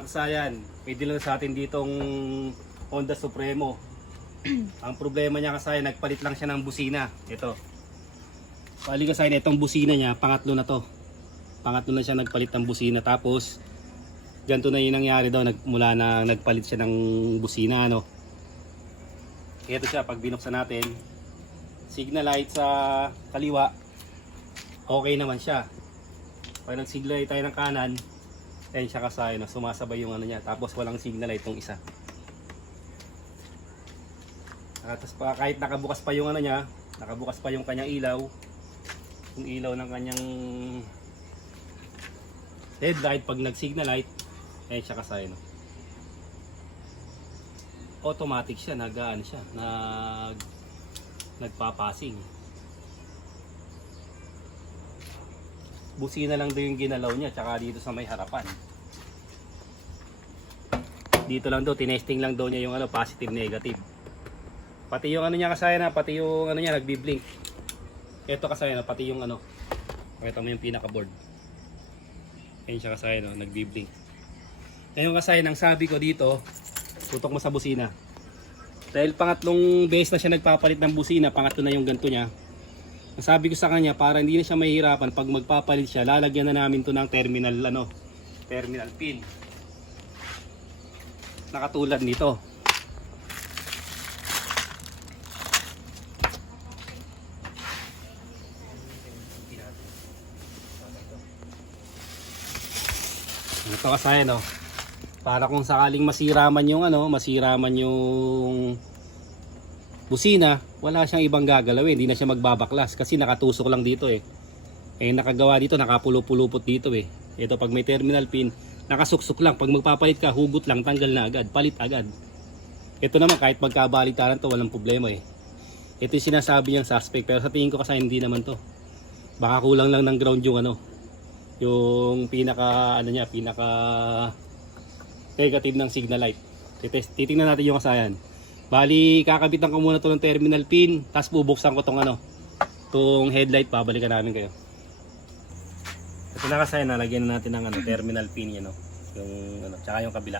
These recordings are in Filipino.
Kasayan, may dala sa atin ditong Honda Supremo. Ang problema niya kasayan, nagpalit lang siya ng busina. Ito. Pali kasayan, itong busina niya, pangatlo na to. Pangatlo na siya nagpalit ng busina. Tapos, ganito na yung nangyari daw nag, mula na nagpalit siya ng busina. Ano. Ito siya, pag binuksan natin, signal light sa kaliwa, okay naman siya. Pag nagsignal light tayo ng kanan, Ayun siya kasaya na sumasabay yung ano niya. Tapos walang signal itong isa. Ah, tapos pa, kahit nakabukas pa yung ano niya, nakabukas pa yung kanyang ilaw. Yung ilaw ng kanyang headlight pag nag-signal light, ayun siya kasaya no. Automatic siya, nagaan siya, nag nagpapasing. Busina lang daw yung ginalaw niya tsaka dito sa may harapan. Dito lang daw tinesting lang daw niya yung ano positive negative. Pati yung ano niya kasaya na pati yung ano niya nagbi-blink. Eto kasaya na pati yung ano. Pakita mo yung pinaka board ayun siya kasaya no? Nagbi-blink. Ngayon kasaya nang sabi ko dito tutok mo sa busina. Dahil pangatlong beses na siya nagpapalit ng busina pangatlo na yung ganto niya ang sabi ko sa kanya, para hindi na siya mahihirapan, pag magpapalit siya, lalagyan na namin to ng terminal, ano, terminal pin. Nakatulad nito. Ito kasi no. Para kung sakaling masira man yung ano, masira man yung busina, wala siyang ibang gagalawin. Hindi na siya magbabaklas kasi nakatusok lang dito eh. Eh nakagawa dito, nakapulupulupot dito eh. Ito pag may terminal pin, nakasuksok lang. Pag magpapalit ka, hugot lang, tanggal na agad, palit agad. Ito naman kahit magkabaliktaran to, walang problema eh. Ito yung sinasabi niyang suspect pero sa tingin ko kasi hindi naman to. Baka kulang lang ng ground yung ano, yung pinaka ano niya, pinaka negative ng signal light. Titingnan natin yung kasayan. Bali, kakabitan ko muna to ng terminal pin, tapos bubuksan ko tong ano, tong headlight, babalikan namin kayo. Ito na kasi nalagyan na natin ng ano, terminal pin yan, no? yung ano, tsaka yung kabila.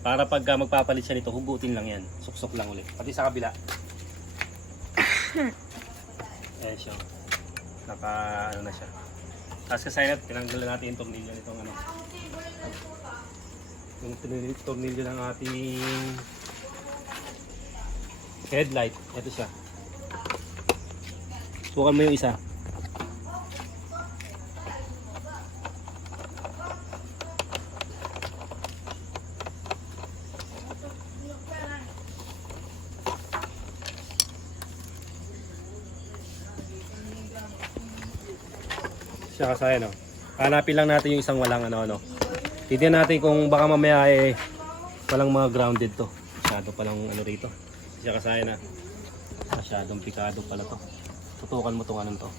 Para pagka magpapalit siya nito, hugutin lang yan, suksok lang ulit. Pati sa kabila. Ayan siya. Naka, ano na siya. Tapos kasi natin, tinanggal na natin yung tornilyo nitong ano. Yung tornilyo- tornilyo ng ating headlight. Ito siya. Subukan mo yung isa. Siya kasaya no. Hanapin lang natin yung isang walang ano ano. Titignan natin kung baka mamaya eh walang mga grounded to. Masyado palang ano rito. Siya kasaya na. Masyadong pikado pala to. Tutukan mo tong anong to.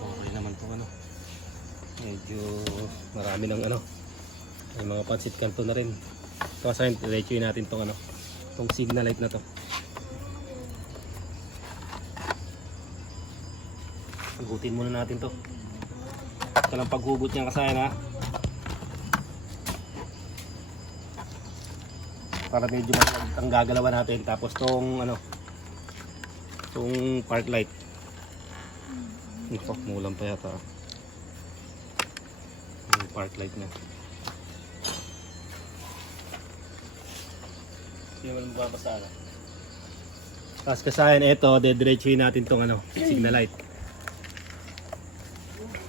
Okay naman tong ano. Medyo marami ng ano. May mga pansit kanto na rin. So kasaya, diretsuin natin tong ano. Tong signal light na to. Hugutin muna natin to. Ito lang paghugot niya kasaya na. Para medyo mas ang gagalawan natin. Tapos tong ano tong park light. Ito mulang pa yata yung park light niya hindi mo mababasa na tapos kasayan ito dediretsuhin natin tong ano signal light.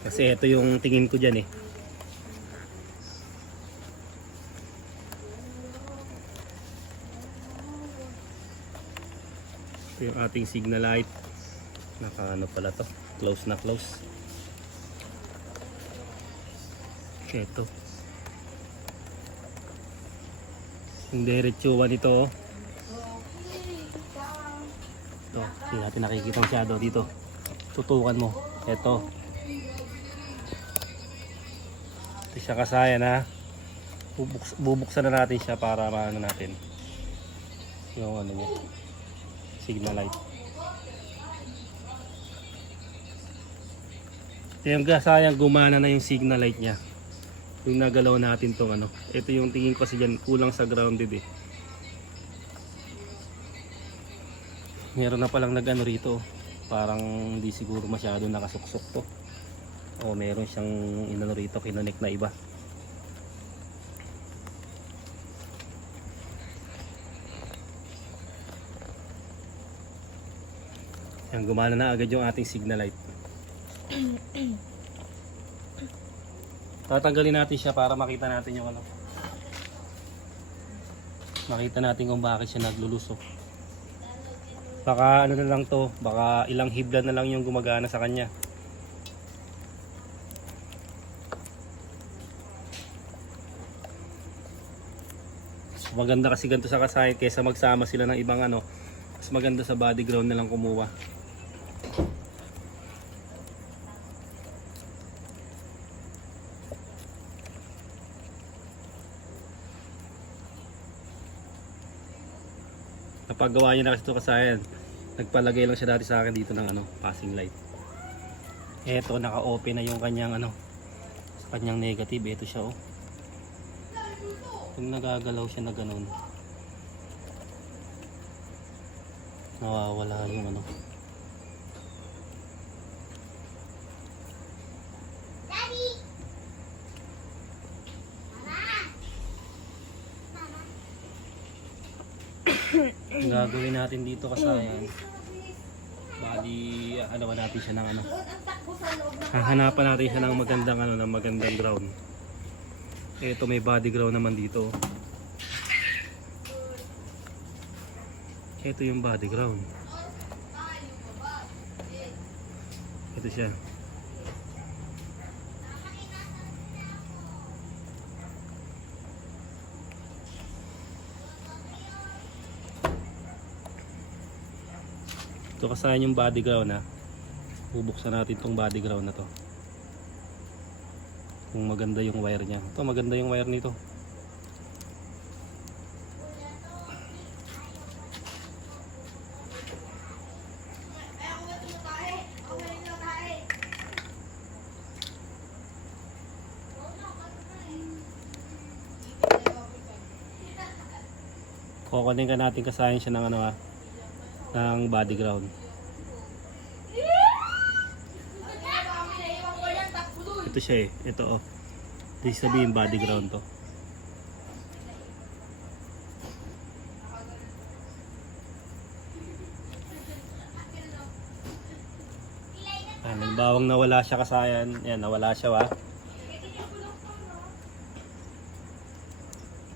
Kasi ito yung tingin ko dyan eh Ito yung ating signal light. Naka ano pala to. Close na close. Ito. Yung diretsuan ito. oh. Ito. Hindi natin nakikita shadow dito. Tutukan mo. Ito. Ito siya kasaya na. Bubuks, bubuksan na natin siya para maano natin. Yung ano niya signal light. Yung gasayang gumana na yung signal light niya. Yung nagalaw natin tong ano. Ito yung tingin ko kasi dyan kulang sa grounded eh. Meron na palang nag-ano rito. Parang hindi siguro masyado nakasuksok to. O meron siyang inano rito, kinonek na iba. Yan, gumana na agad yung ating signal light. Tatanggalin natin siya para makita natin yung ano. Makita natin kung bakit siya naglulusok. Baka ano na lang to, baka ilang hibla na lang yung gumagana sa kanya. Mas maganda kasi ganito sa kasayan kaysa magsama sila ng ibang ano. Mas maganda sa body ground na lang kumuha. Napagawa niya na kasi ito kasayan. Nagpalagay lang siya dati sa akin dito ng ano, passing light. Eto, naka-open na yung kanyang ano, sa kanyang negative. Ito siya oh. Pag nagagalaw siya na ganun, nawawala yung ano. Ang gagawin natin dito kasayan, bali, ba natin siya ng ano, hahanapan natin siya ng magandang ano, ng magandang ground. Ito may body ground naman dito. Ito yung body ground. Ito siya. Ito kasayan yung body ground ha. Bubuksan natin tong body ground na to. Kung maganda yung wire niya. Ito maganda yung wire nito. Kukunin ka natin kasayan siya ng ano ha, ng body ground. Ito siya eh. Ito oh. Ibig sabihin body ground to. Ah, bawang nawala siya kasayan. Yan, nawala siya wa.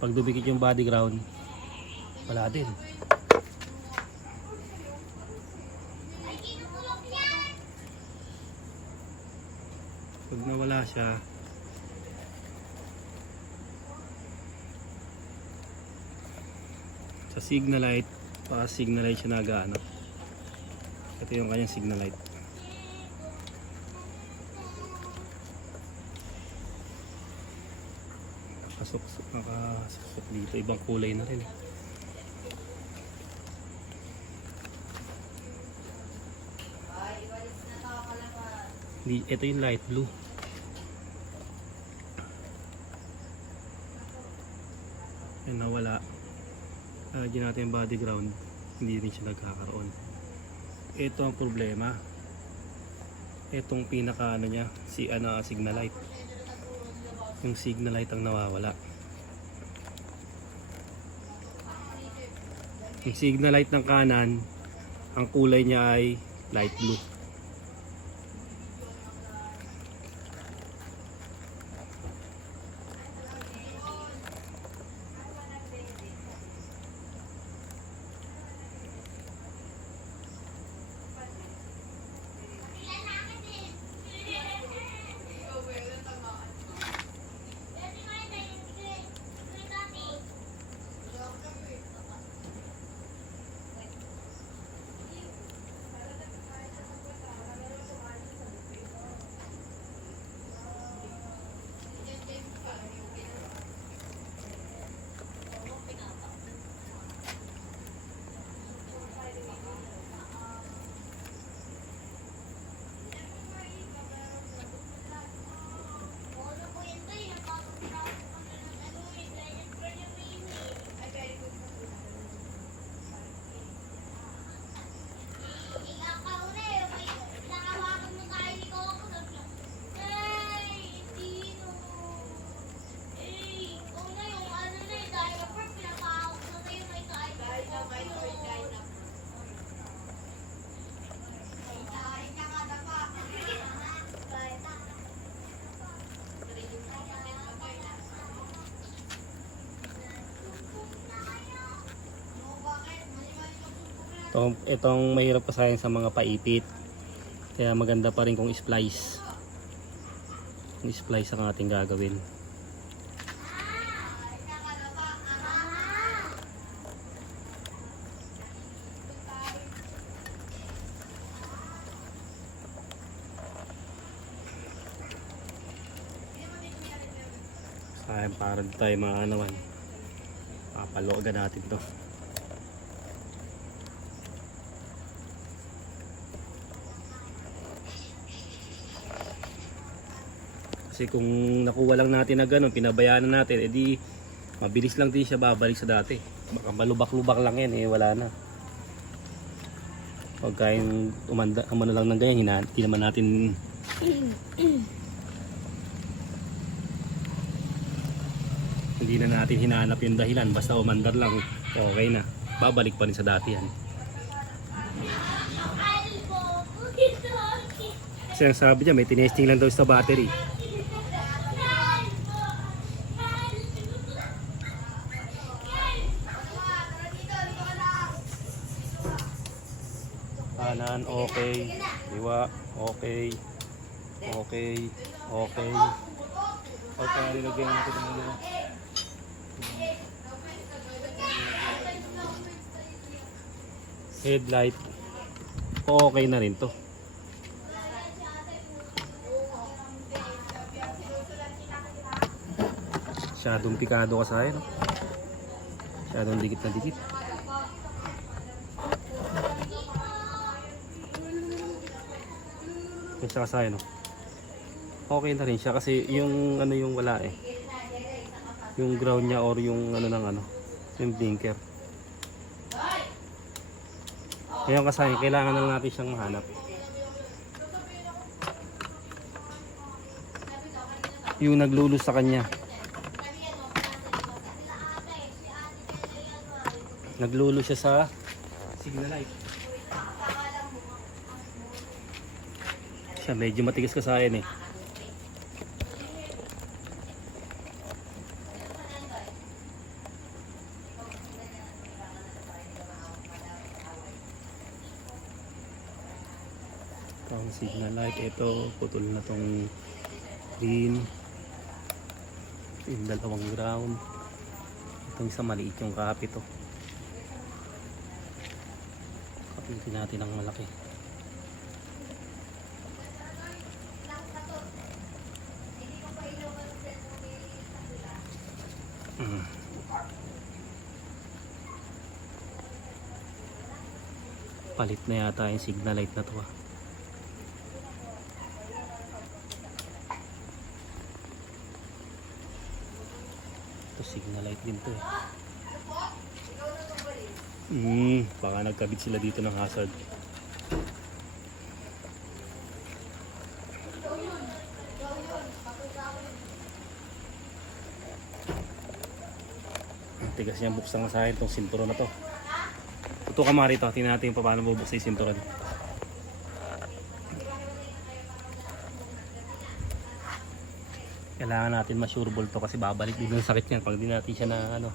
Pag dumikit yung body ground, wala din. Pag nawala siya, sa signal light, pa signal light siya nagaano. Ito yung kanyang signal light. Nakasok, nakasok dito, ibang kulay na rin. eh. Ito yung light blue. Yan nawala. Lagyan natin yung body ground. Hindi rin siya nagkakaroon. Ito ang problema. Itong pinaka ano niya, si ano, signal light. Yung signal light ang nawawala. Yung signal light ng kanan, ang kulay niya ay light blue. Itong, itong mahirap kasayan sa mga paipit. Kaya maganda pa rin kung splice. Kung splice ang ating gagawin. Sayang para tayo mga man. Papalogan natin to. Kasi kung nakuha lang natin na gano'n, pinabayaan na natin, edi mabilis lang din siya babalik sa dati. Baka malubak-lubak lang yan, eh wala na. Pagka yung umanda, umano lang ng ganyan, hina, hindi naman natin hindi na natin hinanap yung dahilan basta umandar lang okay na babalik pa rin sa dati yan kasi ang sabi niya may tinesting lang daw sa battery kanan okay. Diwa okay. Okay. Okay. Pagka nilagyan natin ng ano. Headlight. Okay na rin to. Masyadong pikado ka sa akin masyadong dikit na dikit kasi ka sa akin no? okay na rin siya kasi yung ano yung wala eh. Yung ground niya or yung ano ng ano yung blinker. Ngayon kasi kailangan na natin siyang mahanap. Yung naglulus sa kanya. Naglulus siya sa signal light siya medyo matigas ka sa akin eh Ang signal light, ito, putol na tong green. Yung dalawang ground. Itong isa maliit yung kapit to. Kapitin natin ang malaki. Palit na yata yung signal light na to ah. Ito signal light din to eh. Hmm, baka nagkabit sila dito ng hazard. Tigas niya buksan nga sa akin itong sinturon na to. Tutukan mo rito, tingnan natin kung paano bubuksan yung sinturon. Kailangan natin ma-sureball to kasi babalik din yung sakit niyan pag di natin siya na ano.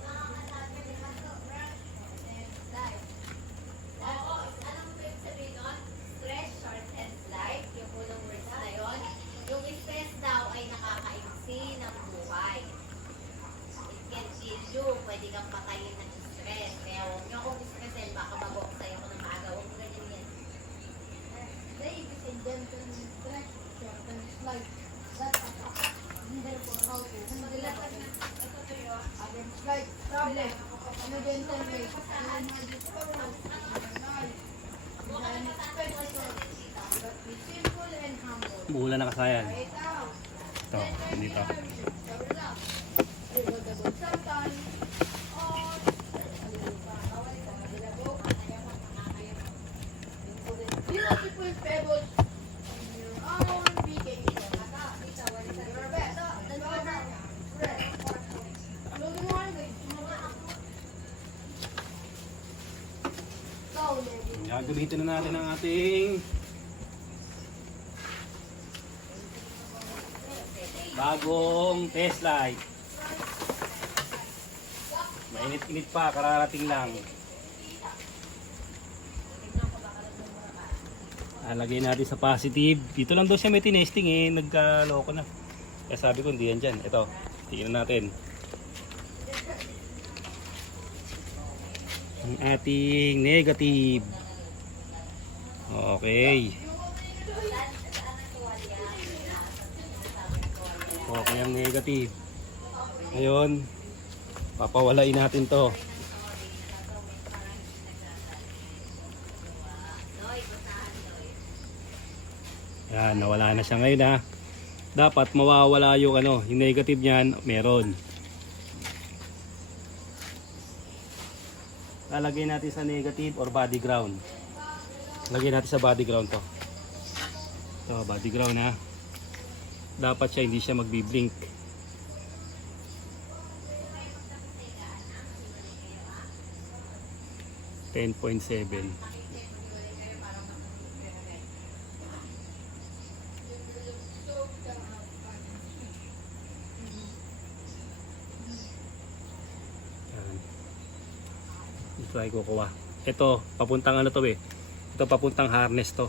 Guys. Go, lady. Gagamitin na natin ang ating bagong test light. Mainit-init pa, kararating lang. Alagay natin sa positive. Dito lang daw siya may tinesting eh. Nagkaloko na. Kaya sabi ko, hindi yan dyan. Ito, tingnan natin. Ang ating negative. Okay. Okay ang negative. Ngayon, papawalain natin to. Yan, nawala na siya ngayon ha. Dapat mawawala yung ano, yung negative niyan, meron. Lalagay natin sa negative or body ground. Lagay natin sa body ground to. Ito, body ground ha. Dapat siya hindi siya magbi-blink. Ten point seven. Ito ay kukuha. Ito, papuntang ano to eh. Ito papuntang harness to.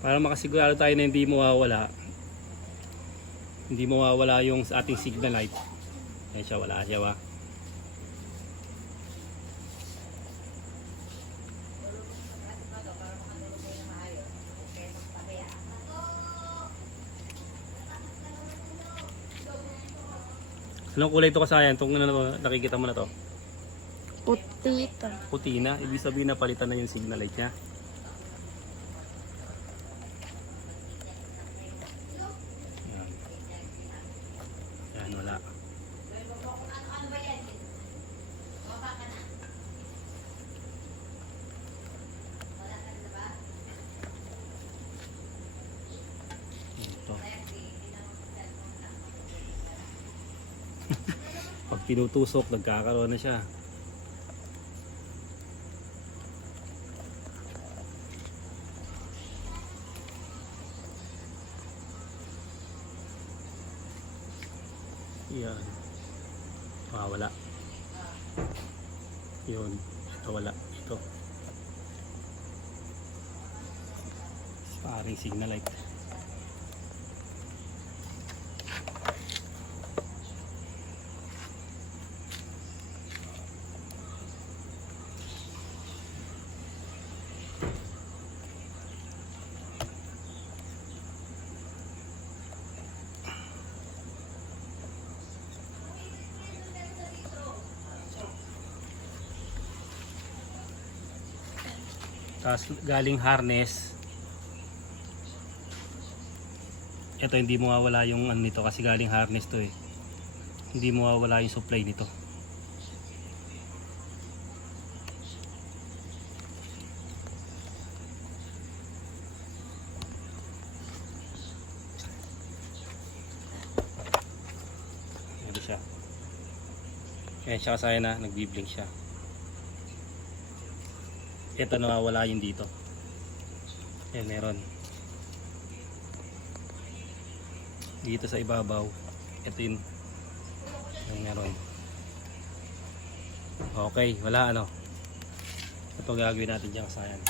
Para makasigurado tayo na hindi mawawala. Hindi mawawala yung sa ating signal light. Ayan siya, wala siya ba? Anong kulay ito kasayan? Itong ano, nakikita mo na to. Puti ito. puti na, ibig sabihin na palitan na yung signal light niya. Yan. Yan, wala. Ito. Pag tinutusok, nagkakaroon na siya. Yan. Ah, wala. Yun. Ito. Ito. Paring signal light. Tapos galing harness. Ito hindi mawawala yung ano nito kasi galing harness to eh. Hindi mawawala yung supply nito. Ito siya. Kaya siya kasaya na nagbi-blink siya ito nawawala yun dito. Yan meron. Dito sa ibabaw ito yun. Yung meron. Okay wala ano? Ito gagawin natin dyan kasayan.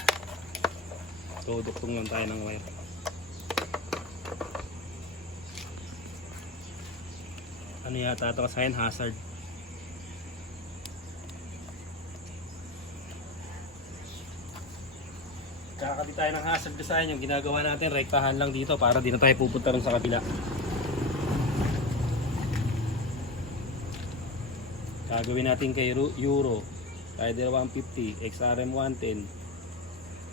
Tuduktong lang tayo ng wire. Ano yata ito kasayan? Hazard tayo ng hazard design yung ginagawa natin, rektahan lang dito para di na tayo pupunta rin sa kabila. Gagawin natin kay Euro, Rider 150, XRM 110,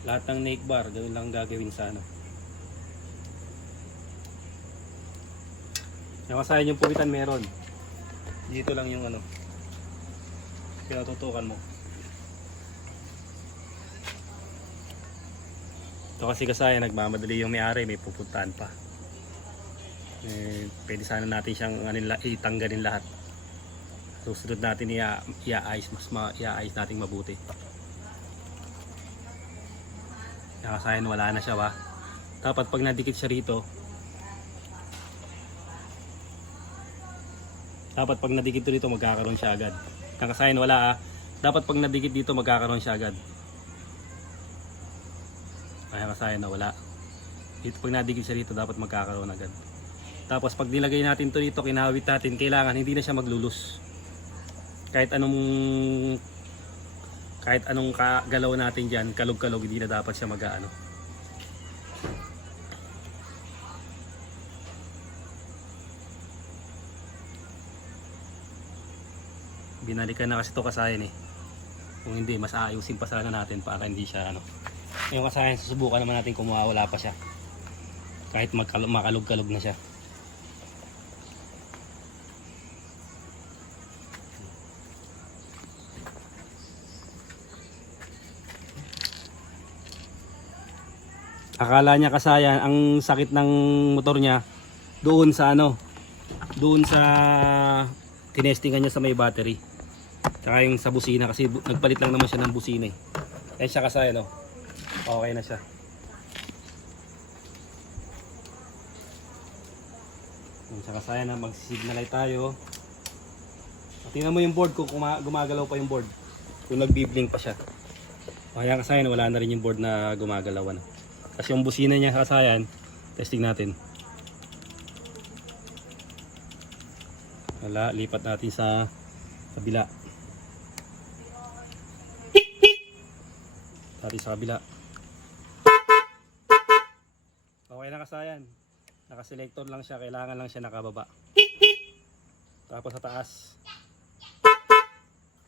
lahat ng neck bar, gawin lang gagawin sa ano. Nakasayan yung puwitan meron. Dito lang yung ano. Pinatutukan mo. Ito kasi kasaya nagmamadali yung may-ari, may pupuntahan pa. Eh, pwede sana natin siyang ano, la- itanggalin lahat. Susunod natin i-ayos, mas ma- i-ayos natin mabuti. Nakasayan wala na siya ba? Dapat pag nadikit siya rito, dapat pag nadikit dito magkakaroon siya agad. Nakasayan wala ah. Dapat pag nadikit dito magkakaroon siya agad. Kaya kasayan na wala. Dito pag nadigil siya dito dapat magkakaroon agad. Tapos pag nilagay natin to dito, kinawit natin, kailangan hindi na siya maglulus. Kahit anong kahit anong galaw natin diyan, kalog-kalog hindi na dapat siya mag-aano. Binalikan na kasi to kasayan eh. Kung hindi, mas aayusin pa sana natin para hindi siya ano. Yung kasayan, susubukan naman natin kung mawawala pa siya. Kahit makalog-kalog na siya. Akala niya kasayan, ang sakit ng motor niya doon sa ano, doon sa tinestingan niya sa may battery. Tsaka yung sa busina kasi nagpalit lang naman siya ng busina eh. Ayun siya kasaya no. Okay na siya. Ayun siya kasaya na mag-signalize tayo. Tingnan mo yung board kung gumagalaw pa yung board. Kung nagbi-blink pa siya. Kaya kasayan wala na rin yung board na gumagalaw ano. Kasi yung busina niya kasayan, testing natin. Wala, lipat natin sa kabila. Natin sa kabila. Okay na kasayan. Nakaselector lang siya, kailangan lang siya nakababa. Tapos sa taas.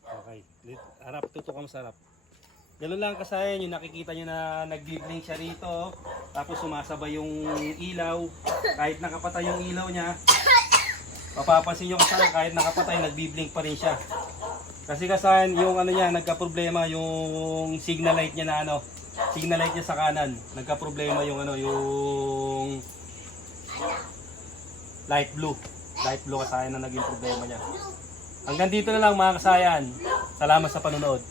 Okay. Harap, tutok mo sa harap. Ganun lang kasayan, yung nakikita nyo na nag-blink siya rito. Tapos sumasabay yung ilaw. Kahit nakapatay yung ilaw niya, mapapansin nyo kasayan, kahit nakapatay, nagbi-blink pa rin siya. Kasi kasayan, yung ano niya, nagka-problema yung signal light niya na ano, signal light niya sa kanan. Nagka-problema yung ano, yung light blue. Light blue kasayan na naging problema niya. Hanggang dito na lang mga kasayan. Salamat sa panonood.